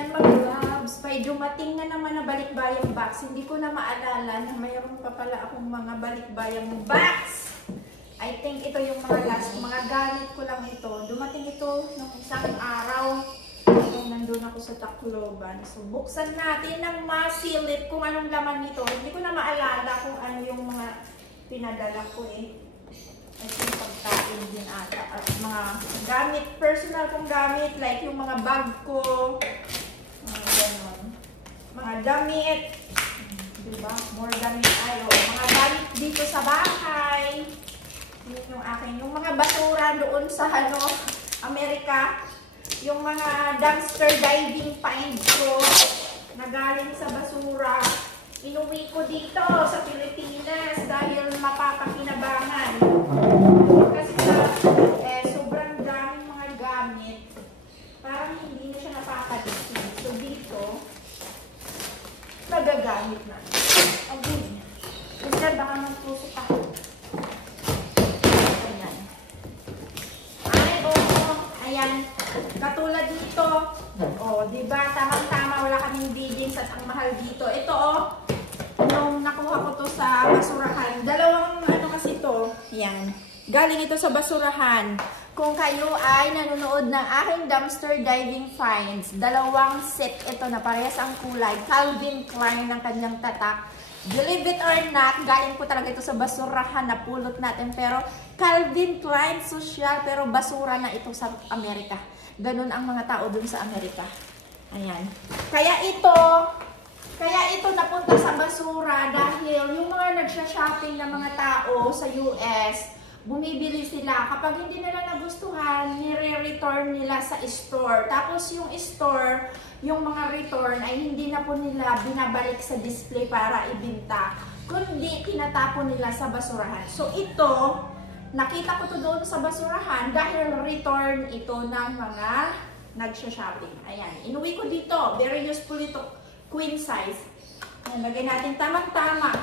Ayan mga loves, may dumating na naman na balikbayang box. Hindi ko na maalala na mayroon pa pala akong mga balikbayang box. I think ito yung mga last, mga gamit ko lang ito. Dumating ito nung isang araw. Nung nandun ako sa Tacloban. So, buksan natin ng masilip kung anong laman nito. Hindi ko na maalala kung ano yung mga pinadala ko eh. Ito yung pagkain din ata. At mga gamit, personal kong gamit, like yung mga bag ko. Ganon. Mga damit. Diba? More damit tayo. Mga gamit dito sa bahay. Yun yung akin. Yung mga basura doon sa Amerika. Yung mga dumpster diving finds ko na galing sa basura. Inuwi ko dito sa Pilipinas dahil mapapakinabangan. Kasi sobrang daming mga gamit. Parang hindi na siya napakadisi. So dito, nagagamit na. Okay. Kasi baka magpuso pa. Ayan. Ayan. Katulad dito. O, diba? Tamang-tama. Wala kaming biddings at ang mahal dito. Ito, nung nakuha ko to sa basurahan. Dalawang kasi to. Yan. Galing ito sa basurahan. Kung kayo ay nanonood ng aking dumpster diving finds, dalawang set ito na parehas ang kulay. Calvin Klein ng kanyang tatak. Believe it or not, galing po talaga ito sa basurahan na pulot natin. Pero Calvin Klein, social, pero basura na ito sa Amerika. Ganun ang mga tao dun sa Amerika. Ayan. Kaya ito napunta sa basura dahil yung mga nagsha-shopping na mga tao sa US, bumibili sila. Kapag hindi nila nagustuhan, nire-return nila sa store. Tapos yung store, yung mga return ay hindi na po nila binabalik sa display para ibinta, kundi tinatapon nila sa basurahan. So ito, nakita ko to doon sa basurahan dahil return ito ng mga nagsha-shopping. Ayan, inuwi ko dito. Very useful ito. Queen size. Ayan, lagay natin tamang-tama.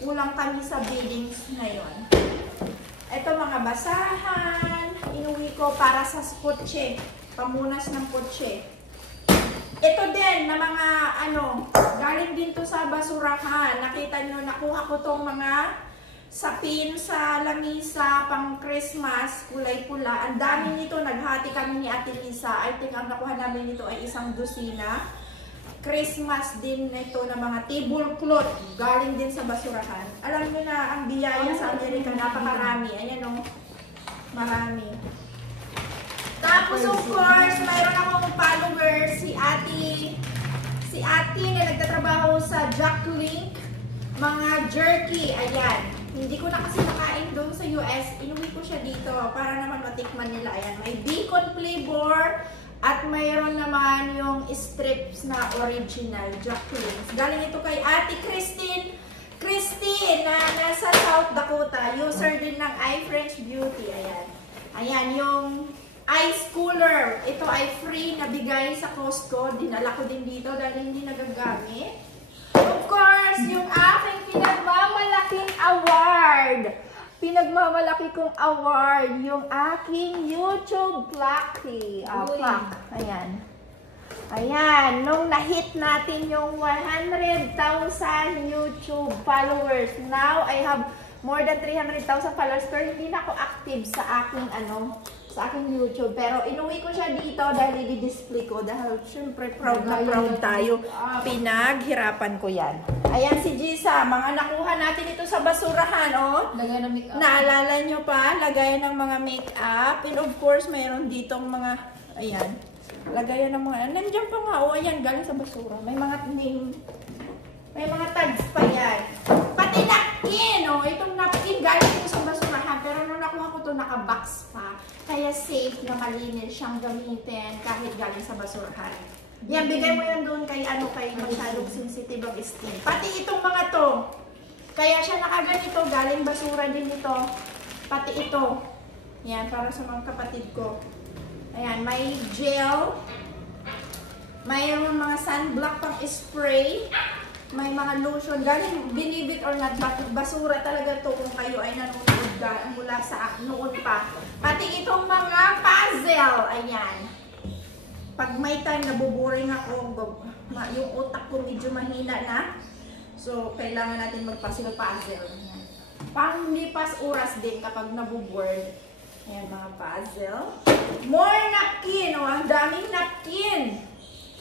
Kulang kami sa biddings ngayon. Ito mga basahan. Inuwi ko para sa kotse. Pamunas ng kotse. Ito din na mga galing din to sa basurahan. Nakita nyo, nakuha ko tong mga sapin sa lamisa pang Christmas, kulay pula. Ang dami nito, naghati kami ni Ate Lisa. I think ang nakuha namin nito ay 1 dosina. Christmas din nito na mga tablecloth, galing din sa basurahan. Alam nyo na, ang biyaya sa Amerika, napakarami. Ayan o, marami. Tapos of course, mayroon akong followers, si Ate na nagtatrabaho sa Jack Link, mga jerky, ayan. Hindi ko na kasi nakain doon sa US, inuwi ko siya dito para naman matikman nila. Ayan, may bacon flavor at mayroon naman yung strips na original Jack Links. Galing ito kay Ate Christine na nasa South Dakota, user din ng iFrench Beauty. Ayan. Ayan, yung ice cooler. Ito ay free na bigay sa Costco. Dinala ko din dito dahil hindi nagagamit. Of course, yung aking pinagmamalaking award. Pinagmamalaki kong award, yung aking YouTube plaque. Plaque. Ayan. Ayan. Nung na-hit natin yung 100,000 YouTube followers. Now, I have more than 300,000 followers. Pero hindi na ako active sa aking sa aking YouTube. Pero inuwi ko siya dito dahil i-display ko. Dahil syempre proud na proud tayo. Pinaghirapan ko yan. Ayan si Gisa. Mga nakuha natin ito sa basurahan. Oh. Lagayan ng make-up. Naalala nyo pa? Lagayan ng mga make-up. And of course, mayroon ditong mga, ayan. Lagayan ng mga, nandiyan pa nga. Oh, ayan. Galing sa basura. May mga name. May mga tags pa yan. Pati napkin. Oh. Itong napkin galing ito sa basurahan. Pero nung nakuha ko ito, naka-box pa. Kaya safe na malinis siyang gamitin kahit galing sa basurahan. Yan, bigay mo yan doon kay masyadong sensitive ang skin. Pati itong mga to. Kaya siya nakaganito, galing basura din ito. Pati ito. Yan, para sa mga kapatid ko. Ayan, may gel. Mayroon mga sunblock pang spray. May mga lotion. Galing, believe it or not, basura talaga to kung kayo ay nanonood mula sa noon pa. Pati itong mga puzzle. Ayan. pag may time nabuboring ako, yung utak ko medyo mahina na. So, kailangan natin mag-puzzle-puzzle. Panglipas oras din kapag nabuboard. Ayan, mga puzzle. More napkin. O, ang daming napkin.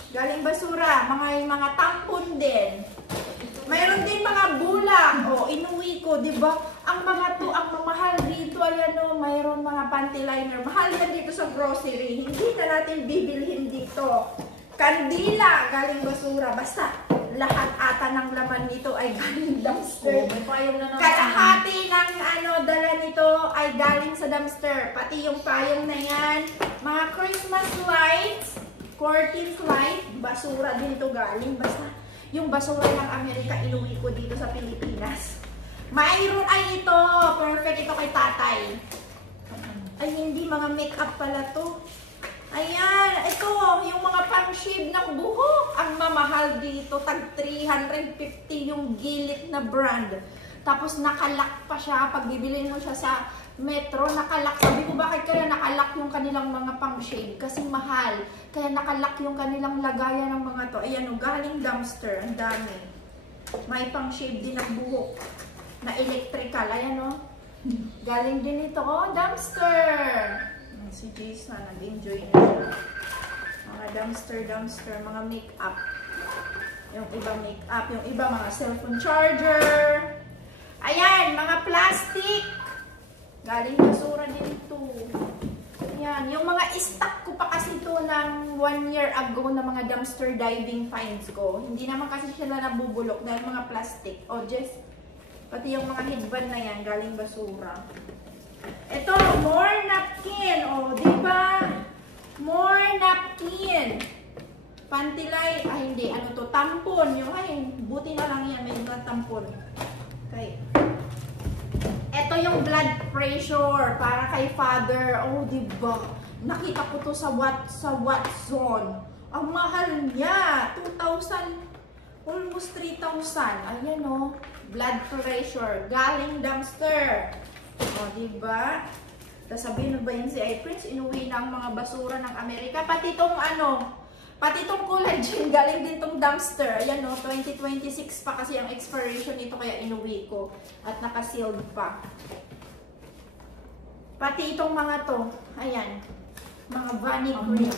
Galing basura. Mga tampon din. Mayroon din mga bulak. O, inuwi ko, di ba? Ang mga to, ang mamahal dito, ayan o, mayroon mga panty liner. Mahal yan dito sa grocery. Hindi na natin bibilhin dito. Kandila, galing basura. Basta, lahat ata ng laman nito ay galing dumpster. Kalahati ng dala nito ay galing sa dumpster. Pati yung payong na yan. Mga Christmas lights, curtain light, basura din ito galing. Basta, yung basura ng Amerika, inuwi ko dito sa Pilipinas. Mayroon ay ito. Perfect ito kay tatay. Ay, hindi. Mga makeup pala to. Ayan. Ito, yung mga pang-shave ng buhok. Ang mamahal dito. Tag 350 yung Gillette na brand. Tapos nakalak pa siya. Pag bibilin mo siya sa Metro, nakalak. Sabi ko, bakit kaya nakalak yung kanilang mga pang-shave? Kasi mahal. Kaya nakalak yung kanilang lagayan ng mga to. Ayan, galing dumpster. Ang dami. May pang-shave din ng buhok na electrical. Ayan o. Galing din ito. Oh, dumpster. Si Jace na nag-enjoy na siya. Mga dumpster, mga make-up. Yung iba make-up. Yung iba mga cellphone charger. Ayan, mga plastic. Galing basura din ito. Ayan, yung mga stock ko pa kasi ito ng 1 year ago na mga dumpster diving finds ko. Hindi naman kasi sila nabubulok dahil mga plastic. O, Jess, pati yung mga headband na yan, galing basura. Ito, more napkin. O, diba? More napkin. Pantilay. Ay, hindi. Ano to? Tampon. Yung, ay, buti na lang yan. May mga tampon. Okay. Ito yung blood pressure para kay father. Oh, diba? Nakita ko to sa Watson. Ang mahal niya. 2,000. Almost 3,000. Ayan o. Blood pressure. Galing dumpster. O, diba? Tapos sabihin ba yun si iPrince, inuwi na ang mga basura ng Amerika. Pati itong pati itong collagen, galing din itong dumpster. Ayan o, 2026 pa kasi ang expiration nito, kaya inuwi ko. At nakasealed pa. Pati itong mga to, ayan. Mga bunny cream.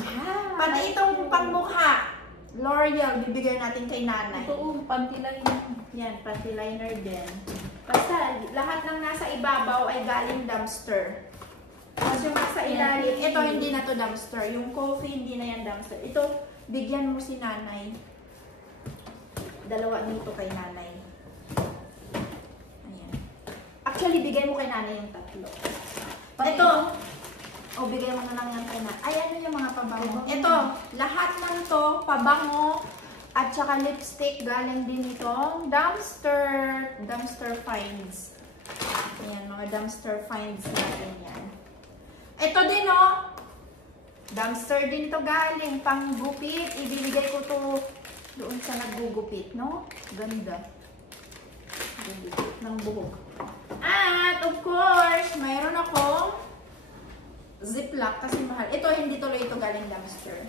Pati itong pangmukha. L'Oreal, bibigay natin kay nanay. Ito, panty liner. Yan, panty liner din. Basta, lahat ng nasa ibabaw ay galing dumpster. Tapos yung nasa ilalim, ito hindi na to dumpster. Yung coffee, hindi na yan dumpster. Ito, bigyan mo si nanay. Dalawa dito kay nanay. Ayan. Actually, bigay mo kay nanay yung tatlo. Ito, bigay mo na lang yan kay nanay. Ay, ano yung mga pabango? Ito, lahat ng to, pabango, at saka lipstick, galing din itong dumpster finds. Ayan, mga dumpster finds natin yan. Ito din dumpster din ito galing, panggupit. Ibibigay ko to doon sa naggugupit, no? Ganda. Gupit ng buhok. At, of course, mayroon akong ziplock kasi mahal. Ito, hindi tuloy ito galing dumpster.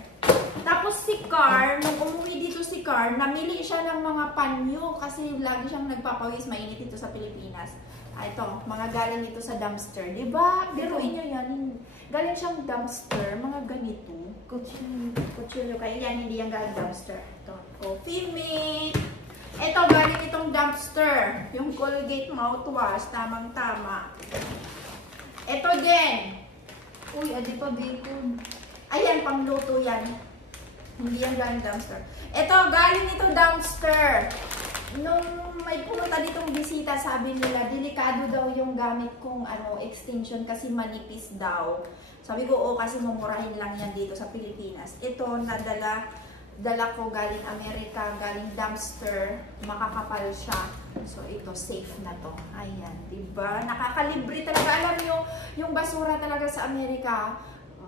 Tapos si Car, nung umuwi dito si Car, namili siya ng mga panyo kasi lagi siyang nagpapawis, mainit ito sa Pilipinas. Ito, mga galing ito sa dumpster. Diba? Biruin nyo yan. Galing siyang dumpster, mga ganito. Kutsilyo. Kaya yan, hindi yung galing dumpster. Ito, coffee mate. Ito, galing itong dumpster. Yung Colgate mouthwash, tamang-tama. Ito din. Uy, adi pa bacon. Ayan, pangluto yan. Hindi yan galing dumpster. Ito, galing ito dumpster. Nung may pumunta ditong bisita, sabi nila, delikado daw yung gamit kong extension kasi manipis daw. Sabi ko, kasi mumurahin lang yan dito sa Pilipinas. Ito, dala ko galing Amerika, galing dumpster, makakapal siya. So, ito, safe na to. Ayan, diba? Nakakalibre talaga. Alam nyo, yung basura talaga sa Amerika,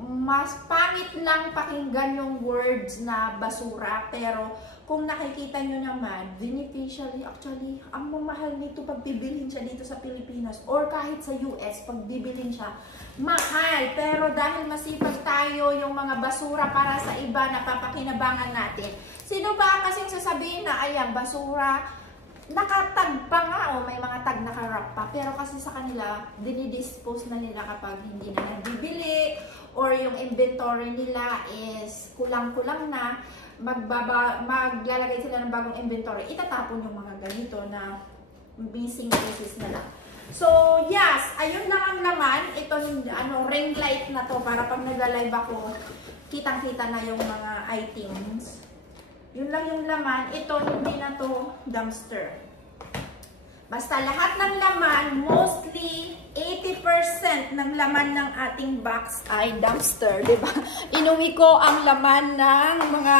mas pangit lang pakinggan yung words na basura, pero kung nakikita nyo naman, beneficially, actually, ang mamahal nito pag bibilhin siya dito sa Pilipinas or kahit sa US, pag bibilhin siya, mahal. Pero dahil masipag tayo, yung mga basura para sa iba, napapakinabangan natin. Sino ba kasing sasabihin na, ayan, basura, nakatag pa nga, o may mga tag nakarap pa, pero kasi sa kanila, dinidispose na nila kapag hindi na nabibili, or yung inventory nila is kulang-kulang na, maglalagay sila ng bagong inventory, itatapon yung mga ganito na missing pieces na lang. So, yes, ayun lang ang laman. Itong ring light na to para pag nag-live ako, kitang-kita na yung mga items. Yun lang yung laman. Ito, hindi na to dumpster. Basta lahat ng laman, mostly 80% ng laman ng ating box ay dumpster, di ba? Inuwi ko ang laman ng mga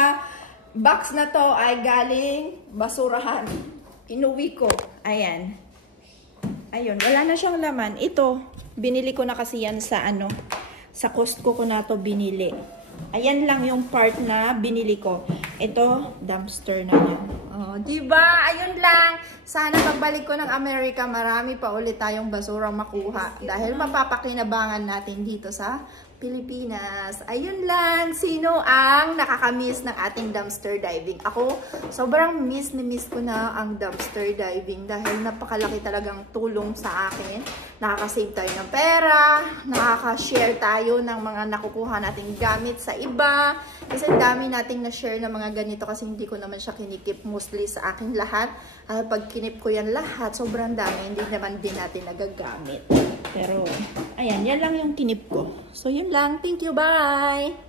box na to ay galing basurahan. Inuwi ko. Ayan. Ayun, wala na siyang laman. Ito, binili ko na kasi yan sa sa Costco ko na to binili. Ayan lang yung part na binili ko. Ito, dumpster na yan. Oh, diba? Ayun lang. Sana pagbalik ko ng Amerika, marami pa ulit tayong basura makuha. Dahil mapapakinabangan natin dito sa Pilipinas. Ayun lang. Sino ang nakakamiss ng ating dumpster diving? Ako, sobrang miss ko na ang dumpster diving dahil napakalaki talagang tulong sa akin. Nakakasave tayo ng pera, nakaka-share tayo ng mga nakukuha nating gamit sa iba. Kasi dami nating na-share ng mga ganito kasi hindi ko naman siya kinikip mostly sa akin lahat. Pag kinip ko yan lahat, sobrang dami, hindi naman din natin nagagamit. Pero, ayan, yan lang yung kinip ko. So, yun lang. Thank you. Bye!